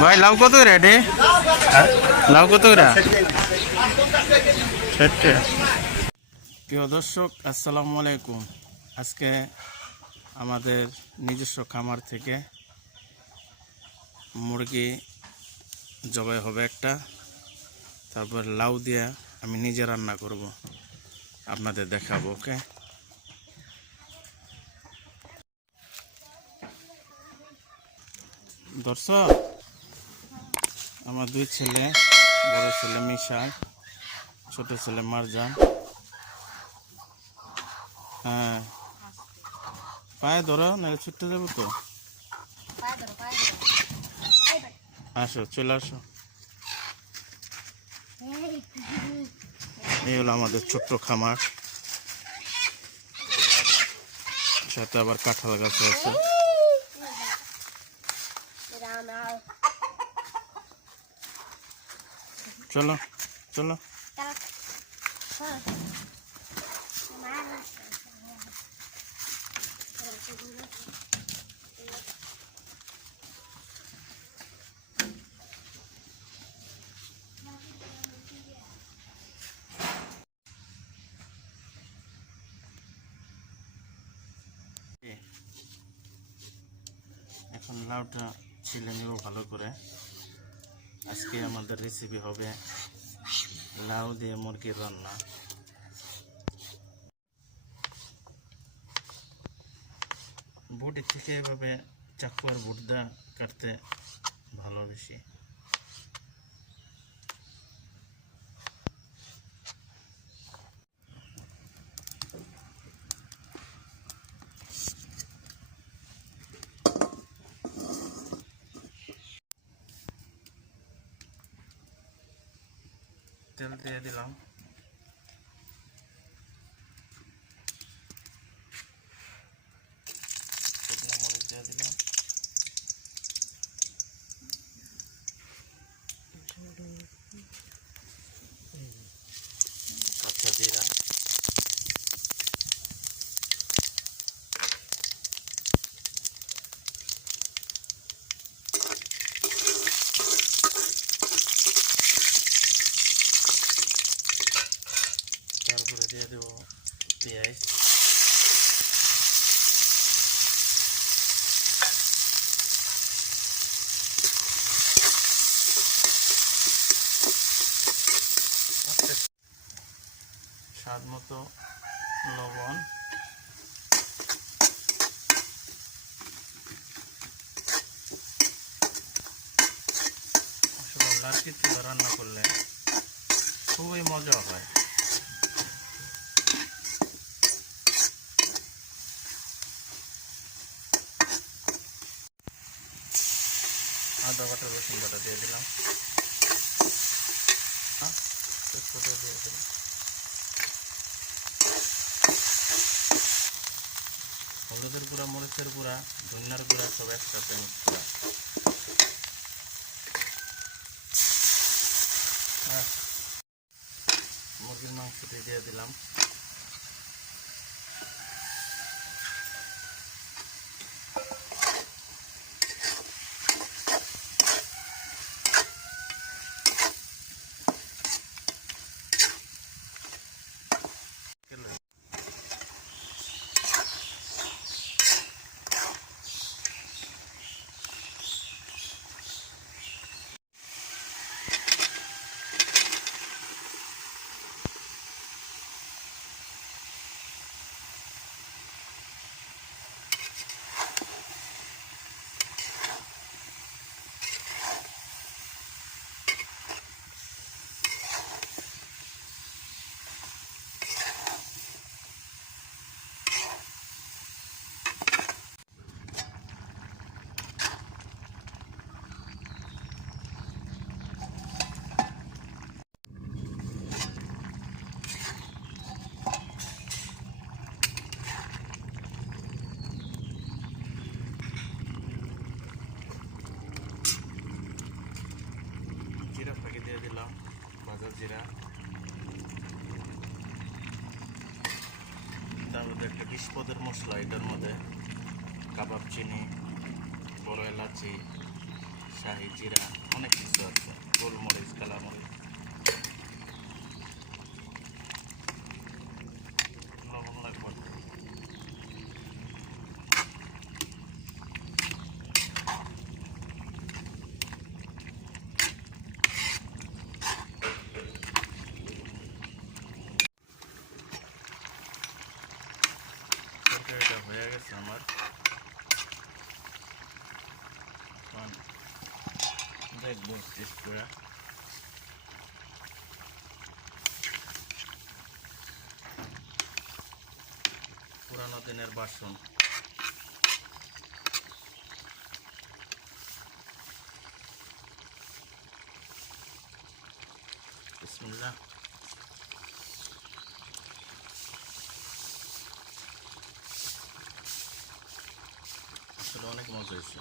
ভাই লাউ কত রেটে? লাউ কত রা? প্রিয় দর্শক, আসসালামু আলাইকুম। আজকে আমাদের নিজস্ব খামার থেকে মুরগি জবাই হবে একটা, তারপর লাউ দিয়ে আমি নিজে রান্না করব, আপনাদের দেখাবো। ওকে, দর্শক, আমার দুই ছেলে, বড় ছেলে মিশাল, ছোট ছেলে মারজান। হ্যাঁ, পায়ে ধরো, নাহলে ছুটতে যাবো তো। আসো, চলে আসো। এই হলো আমাদের ছোট্ট খামার, সাথে আবার কাঁঠাল গাছ আছে। চলো চলো। এখন লাউটা ছিলে নেব ভালো করে। আজকে আমাদের রেসিপি হবে লাউ দিয়ে মুরগির রান্না। বটি থেকে এভাবে চাকু আর বুটদা কাটতে ভালো বেশি। তেল দিয়ে দিলাম, শুকনো মরিচ দিয়ে দিলাম, কাঁচা জিরা, তারপরে দিয়ে দেব পেঁয়াজ, স্বাদ মতো লবণ, আসলে লার্কির চুলা রান্না করলে খুবই মজা হয়। আদা বাটা রসুন বাটা দিয়ে দিলাম, তেজপাতা দিয়ে দিলাম, হলুদের গুঁড়া, মরিচের গুঁড়া, ধনিয়ার গুঁড়া সব একসাথে মিক্স করা। মুরগির মাংসটি দিয়ে দিলাম, এটার মধ্যে একটা বিস্পদের মশলা, এটার মধ্যে কাবাব চিনি, বড় এলাচি, শাহি জিরা, অনেক কিছু আছে, গোলমরিচ, কালামরিচ, লবণ লাগবে। তরকারিটা হয়ে গেছে আমার। দেখবো টেস্ট করে। পুরানো দিনের বাসন। বিসমিল্লাহ। আসলে অনেক মজা হয়েছে।